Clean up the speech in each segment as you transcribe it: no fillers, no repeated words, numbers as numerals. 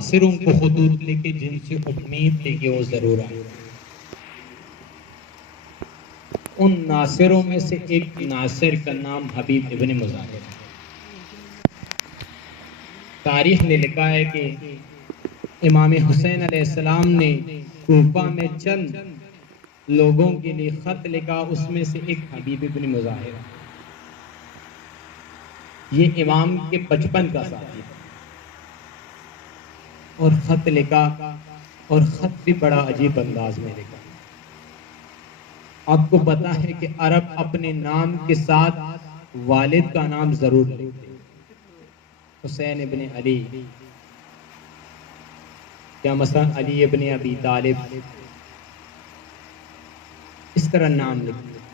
ناصروں کو خطوط لکھے جن سے امید تھی کہ وہ ضرور آئے. ان ناصروں میں سے ایک ناصر کا نام حبیب ابن مظاہر ہے. تاریخ نے لکھا ہے کہ امام حسین علیہ السلام نے کوفہ میں چند لوگوں کے لیے خط لکھا، اس میں سے ایک حبیب ابن مظاہر. یہ امام کے بچپن کا ساتھی تھا اور خط لکھا، اور خط بھی بڑا عجیب انداز میں لکھا. آپ کو پتا ہے کہ عرب اپنے نام کے ساتھ والد کا نام ضرور لکھتے ہیں. حسین ابن علی یا مثلا علی ابن ابی طالب، اس طرح نام لکھتے ہیں.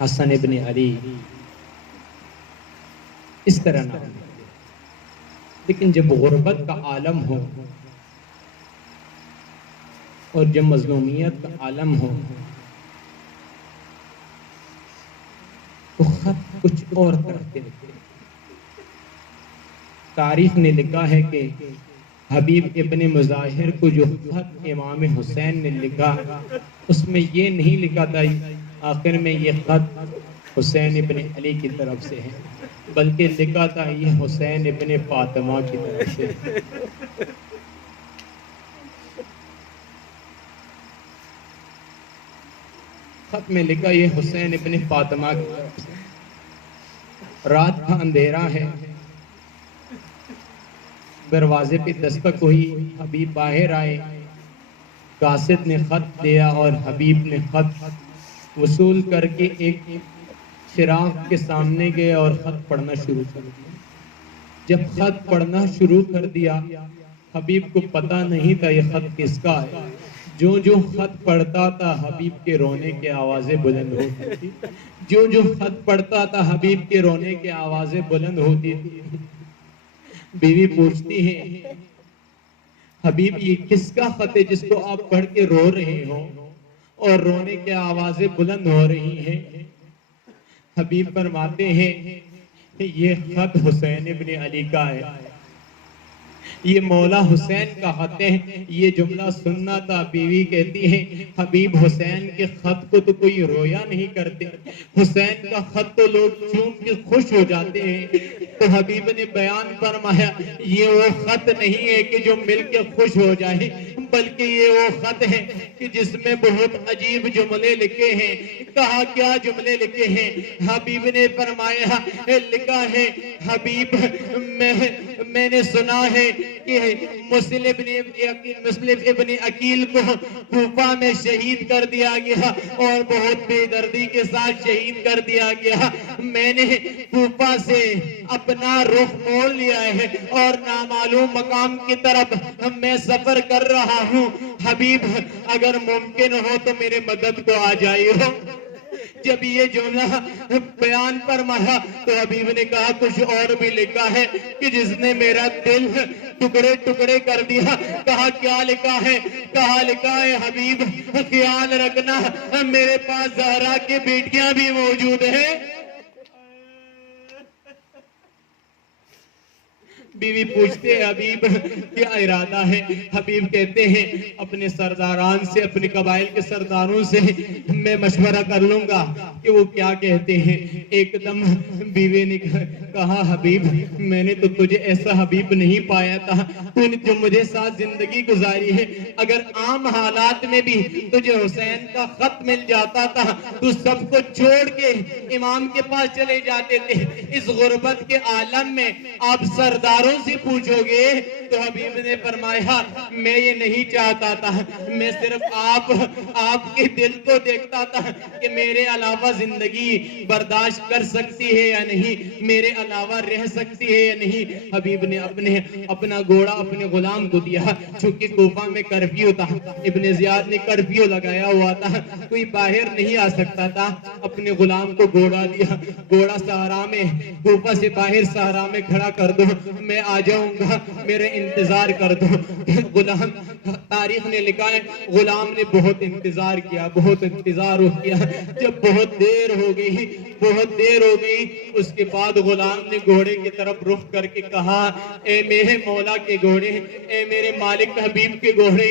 حسن ابن علی، اس طرح نام لکھتے ہیں. لیکن جب غربت کا عالم ہو اور جب مظلومیت کا عالم ہو تو خط کچھ اور طرح کے لکھتے ہیں. تاریخ نے لکھا ہے کہ حبیب ابن مظاہر کو جو خط امام حسین نے لکھا، اس میں یہ نہیں لکھا تھا آخر میں یہ خط حسین ابن علی کی طرف سے ہے، بلکہ لکھا تھا یہ حسین ابن فاطمہ کی طرف سے. خط میں لکھا یہ حسین ابن فاطمہ کی طرف سے. رات کا اندھیرا ہے، دروازے پہ دستک ہوئی، حبیب باہر آئے. قاصد نے خط دیا اور حبیب نے خط وصول کر کے ایک چراغ کے سامنے گئے اور خط پڑھنا شروع کر دیا. جب خط پڑھنا شروع کر دیا، حبیب کو پتا نہیں تھا یہ خط کس کا ہے. جو جو خط پڑھتا تھا حبیب کے رونے کی آوازیں بلند ہوتی تھی. جو جو خط پڑھتا تھا حبیب کے رونے کی آوازیں بلند ہوتی تھی. بیوی پوچھتی ہے حبیب یہ کس کا خط ہے جس کو آپ پڑھ کے رو رہے ہو اور رونے کی آوازیں بلند ہو رہی ہیں؟ حبیب فرماتے ہیں یہ خط حسین ابن علی کا ہے، یہ مولا حسین کا خط ہے. یہ جملہ سننا تھا. بیوی کہتی ہے حبیب حسین کے خط کو تو کوئی رویا نہیں کرتے، حسین کا خط تو لوگ چوم کے خوش ہو جاتے ہیں. تو حبیب نے بیان فرمایا یہ وہ خط نہیں ہے کہ جو مل کے خوش ہو جائے، بلکہ یہ وہ خط ہے کہ جس میں بہت عجیب جملے لکھے ہیں. کہا کیا جملے لکھے ہیں؟ حبیب نے فرمایا لکھا ہے حبیب میں نے سنا ہے کہ مسلم ابن عقیل کو کوفہ میں شہید کر دیا گیا اور بہت بے دردی کے ساتھ شہید کر دیا گیا. میں نے کوفہ سے اپنا رخ موڑ لیا ہے اور نامعلوم مقام کی طرف میں سفر کر رہا ہوں. حبیب اگر ممکن ہو تو میرے مدد کو آ جائیے. جب یہ جملہ بیان فرمایا تو حبیب نے کہا کچھ اور بھی لکھا ہے کہ جس نے میرا دل ٹکڑے ٹکڑے کر دیا. کہا کیا لکھا ہے؟ کہا لکھا ہے حبیب خیال رکھنا میرے پاس زہرا کی بیٹیاں بھی موجود ہیں. بیوی پوچھتے ہیں حبیب کیا ارادہ ہے؟ حبیب کہتے ہیں اپنے سرداران سے، اپنے قبائل کے سرداروں سے میں مشورہ کر لوں گا کہ وہ کیا کہتے ہیں. ایک دم بیوی نے کہا حبیب میں نے تو تجھے ایسا حبیب نہیں پایا تھا، تو نے جو مجھے ساتھ زندگی گزاری ہے، اگر عام حالات میں بھی تجھے حسین کا خط مل جاتا تھا تو سب کو چھوڑ کے امام کے پاس چلے جاتے تھے. اس غربت کے عالم میں آپ سرداروں سے پوچھو گے. تو حبیب نے فرمایا میں یہ نہیں چاہتا تھا، میں صرف آپ کے دل کو دیکھتا تھا کہ میرے علاوہ زندگی برداشت کر سکتی ہے یا نہیں، میرے علاوہ رہ سکتی ہے یا نہیں. حبیب نے اپنا گھوڑا اپنے غلام کو دیا. چونکہ کوفہ میں کرفیو تھا، ابن زیاد نے کرفیو لگایا ہوا تھا، کوئی باہر نہیں آ سکتا تھا. اپنے غلام کو گھوڑا دیا. گھوڑا صحرا میں، کوفہ سے باہر صحرا میں کھڑا کر دو، میں میں آ جاؤں گا، میرے انتظار کر دو۔ غلام، تاریخ نے لکھا ہے غلام نے بہت انتظار کیا، بہت انتظار کیا۔ جب بہت دیر ہو گئی اس کے بعد غلام نے گھوڑے کی طرف رخ کر کے کہا، اے میرے مولا کے گھوڑے، اے میرے مالک حبیب کے گھوڑے،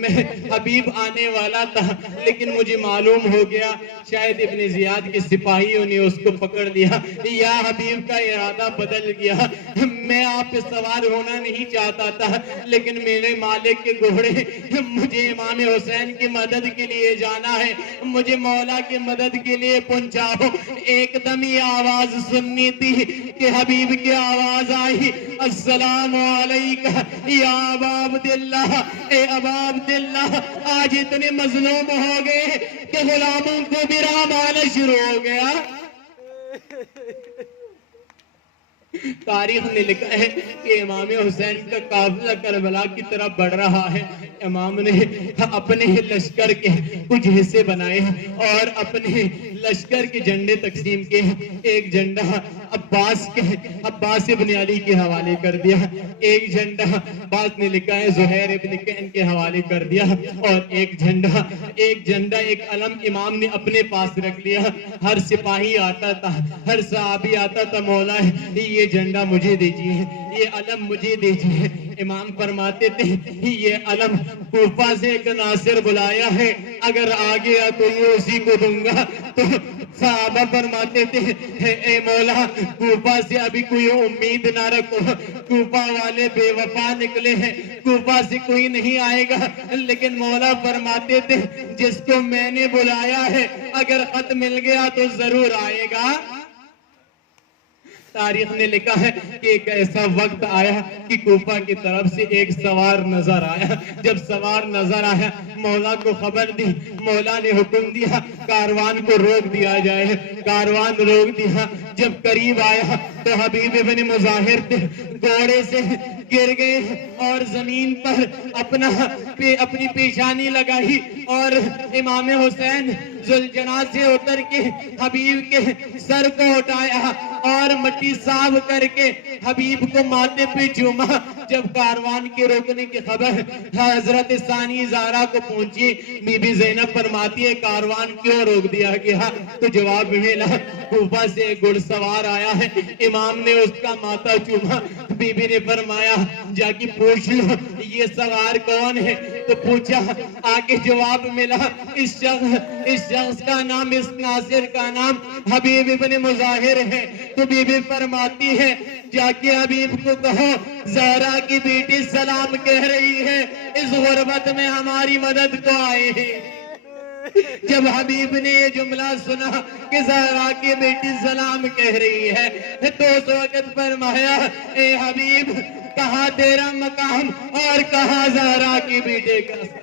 میں حبیب آنے والا تھا لیکن مجھے معلوم ہو گیا شاید ابن زیاد کے سپاہیوں نے اس کو پکڑ لیا، یا حبیب کا ارادہ بدل گیا۔ میں آپ پہ سوار ہونا نہیں چاہتا تھا لیکن میرے مالک کے گھوڑے، مجھے امام حسین کی مدد کے لیے جانا ہے، مجھے مولا کی مدد کے لیے پہنچاؤ۔ ایک دم یہ آواز سننی تھی کہ حبیب کی آواز آئی، السلام علیکہ یا ابا عبداللہ، اے ابا عبداللہ۔ آج اتنے مظلوم ہو گئے کہ غلاموں کو بھی رام آنا شروع ہو گیا۔ تاریخ نے لکھا ہے کہ امام حسین کا قافلہ کربلا کی طرف بڑھ رہا ہے۔ امام نے اپنے لشکر کے کچھ حصے بنائے اور اپنے لشکر کے جھنڈے تقسیم کے، ایک جھنڈا عباس ابن علی کے حوالے کر دیا، ایک جھنڈا بعض نے لکھا ہے زہیر ابن کین کے حوالے کر دیا، اور ایک جھنڈا ایک علم امام نے اپنے پاس رکھ لیا۔ ہر سپاہی آتا تھا، ہر صحابی آتا تھا، مولا یہ جھنڈا مجھے دیجیے، یہ علم مجھے دیجیے۔ امام فرماتے تھے یہ علم کوفہ سے ایک ناصر بلایا ہے، اگر آ گیا تو یہ اسی کو دوں گا۔ تو صحابہ فرماتے تھے اے مولا کوفہ سے ابھی کوئی امید نہ رکھو، کوفہ والے بے وفا نکلے ہیں، کوفہ سے کوئی نہیں آئے گا، لیکن مولا فرماتے تھے جس کو میں نے بلایا ہے اگر خط مل گیا تو ضرور آئے گا۔ تاریخ نے لکھا ہے کہ ایک ایسا وقت آیا کہ کوفہ کی طرف سے ایک سوار نظر آیا۔ جب سوار نظر آیا مولا کو خبر دی، مولا نے حکم دیا کاروان کو روک دیا جائے، کاروان روک دیا۔ جب قریب آیا تو حبیب ابن مظاہر گھوڑے سے گر گئے اور زمین پر اپنی پیشانی لگائی، اور امام حسین ذوالجناح سے اتر کے حبیب کے سر کو اٹھایا اور مٹی صاف کر کے حبیب کو ماتھے پہ چوما۔ جب کاروان کے روکنے کی خبر حضرت ثانی زہرا کو پہنچی، بی بی زینب فرماتی ہے کاروان کیوں روک دیا گیا؟ تو جواب ملا کوفہ سے ایک گھڑ سوار آیا ہے، امام نے اس کا ماتھا چوما۔ بی بی نے فرمایا جا کے پوچھ لو یہ سوار کون ہے؟ تو پوچھا، آگے جواب ملا اس شخص کا نام، اس ناصر کا نام حبیب ابن مظاہر ہے۔ تو بی بی فرماتی ہے جا کے حبیب کو کہو زہرا کی بیٹی سلام کہہ رہی ہے، اس غربت میں ہماری مدد کو آئے ہیں۔ جب حبیب نے یہ جملہ سنا کہ زہرا کی بیٹی سلام کہہ رہی ہے تو اس وقت فرمایا اے حبیب کہاں تیرا مقام اور کہاں زہرا کی بیٹے کا سلام۔